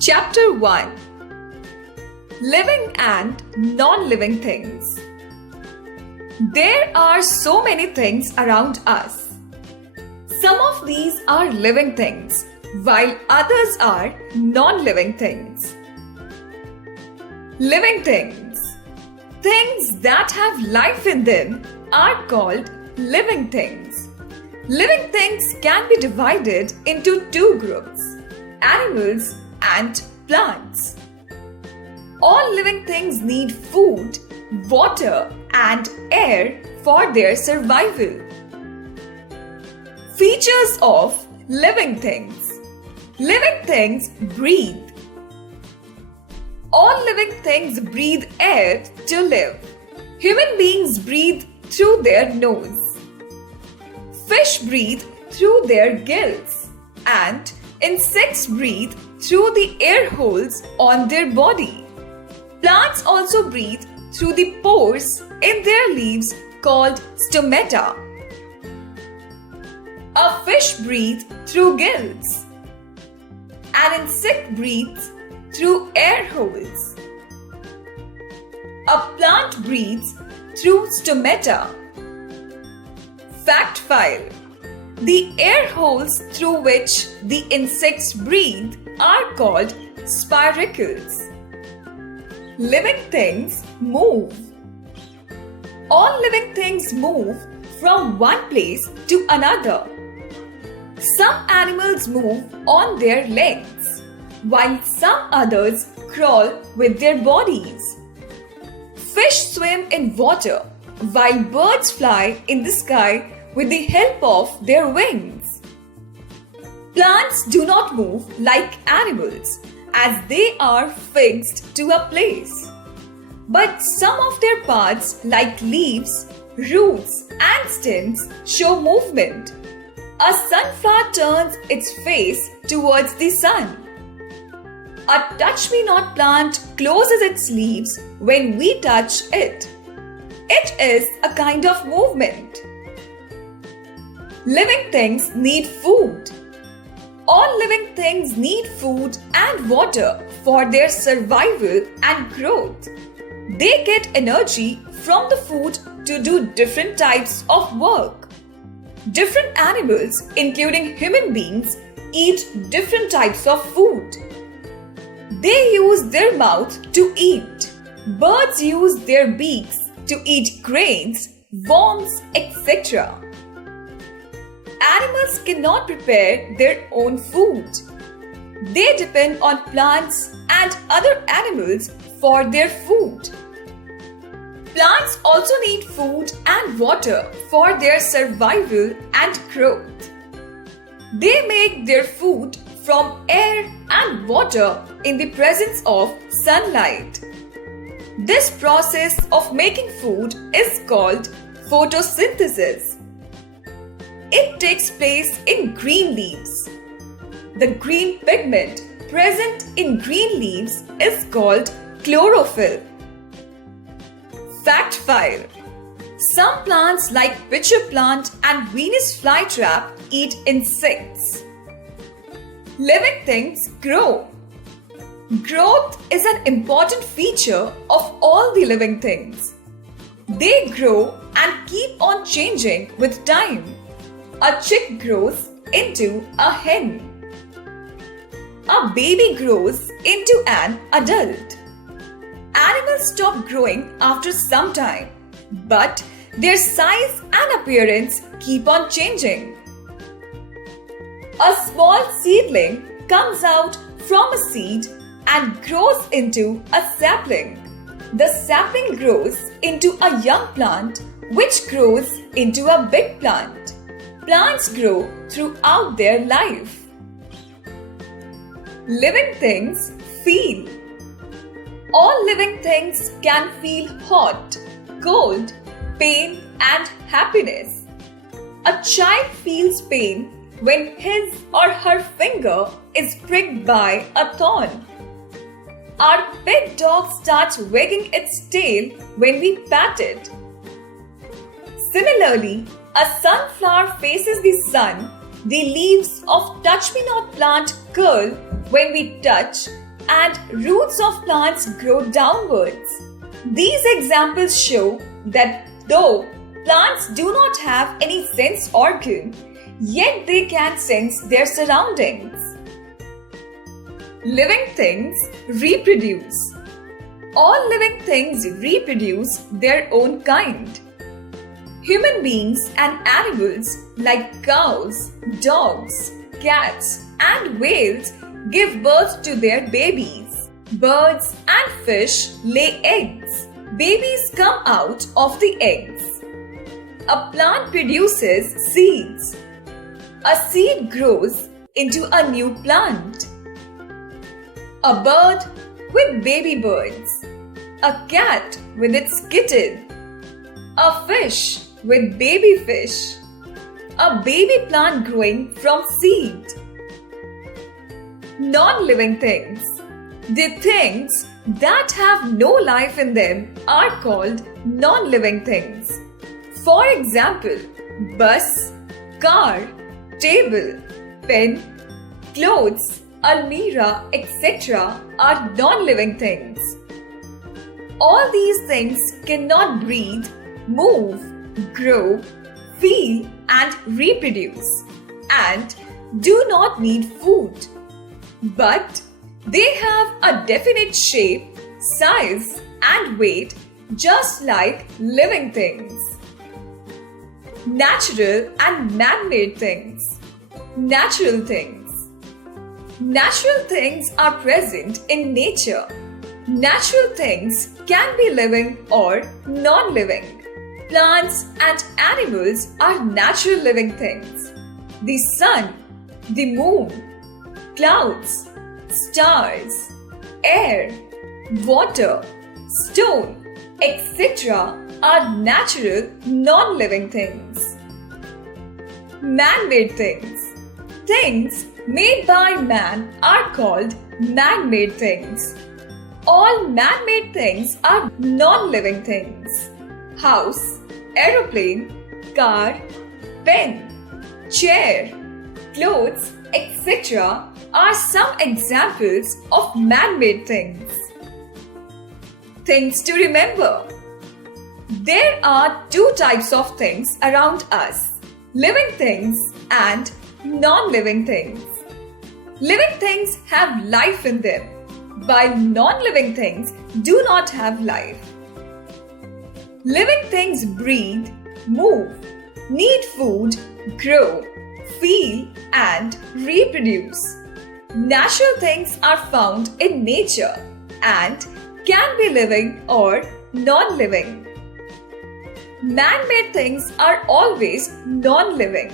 Chapter 1. Living and non-living things. There are so many things around us. Some of these are living things, while others are non-living things. Living things. Things that have life in them are called living things. Living things can be divided into two groups: animals and plants. All living things need food, water, and air for their survival. Features of living things. Living things breathe. All living things breathe air to live. Human beings breathe through their nose. Fish breathe through their gills, and insects breathe through the air holes on their body. Plants also breathe through the pores in their leaves called stomata. A fish breathes through gills. An insect breathes through air holes. A plant breathes through stomata. Fact file. The air holes through which the insects breathe are called spiracles. Living things move. All living things move from one place to another. Some animals move on their legs, while some others crawl with their bodies. Fish swim in water, while birds fly in the sky with the help of their wings. Plants do not move like animals, as they are fixed to a place. But some of their parts, like leaves, roots, and stems, show movement. A sunflower turns its face towards the sun. A touch-me-not plant closes its leaves when we touch it. It is a kind of movement. Living things need food. All living things need food and water for their survival and growth. They get energy from the food to do different types of work. Different animals, including human beings, eat different types of food. They use their mouth to eat. Birds use their beaks to eat grains, worms, etc. Animals cannot prepare their own food. They depend on plants and other animals for their food. Plants also need food and water for their survival and growth. They make their food from air and water in the presence of sunlight. This process of making food is called photosynthesis. It takes place in green leaves. The green pigment present in green leaves is called chlorophyll. Fact file. Some plants like pitcher plant and Venus flytrap eat insects. Living things grow. Growth is an important feature of all the living things. They grow and keep on changing with time. A chick grows into a hen. A baby grows into an adult. Animals stop growing after some time, but their size and appearance keep on changing. A small seedling comes out from a seed and grows into a sapling. The sapling grows into a young plant, which grows into a big plant. Plants grow throughout their life. Living things feel. All living things can feel hot, cold, pain, and happiness. A child feels pain when his or her finger is pricked by a thorn. Our pet dog starts wagging its tail when we pat it. Similarly, a sunflower faces the sun, the leaves of touch-me-not plant curl when we touch, and roots of plants grow downwards. These examples show that though plants do not have any sense organ, yet they can sense their surroundings. Living things reproduce. All living things reproduce their own kind. Human beings and animals like cows, dogs, cats, and whales give birth to their babies. Birds and fish lay eggs. Babies come out of the eggs. A plant produces seeds. A seed grows into a new plant. A bird with baby birds. A cat with its kitten. A fish with baby fish. A baby plant growing from seed. Non-living things. The things that have no life in them are called non-living things. For example, bus, car, table, pen, clothes, almirah, etc. are non-living things. All these things cannot breathe, move, grow, feel and reproduce, and do not need food. But they have a definite shape, size and weight just like living things. Natural and man-made things. Natural things. Natural things are present in nature. Natural things can be living or non-living. Plants and animals are natural living things. The sun, the moon, clouds, stars, air, water, stone, etc. are natural non-living things. Man-made things. Things made by man are called man-made things. All man-made things are non-living things. House, aeroplane, car, pen, chair, clothes, etc. are some examples of man-made things. Things to remember. There are two types of things around us: living things and non-living things. Living things have life in them, while non-living things do not have life. Living things breathe, move, need food, grow, feel and reproduce. Natural things are found in nature and can be living or non-living. Man-made things are always non-living.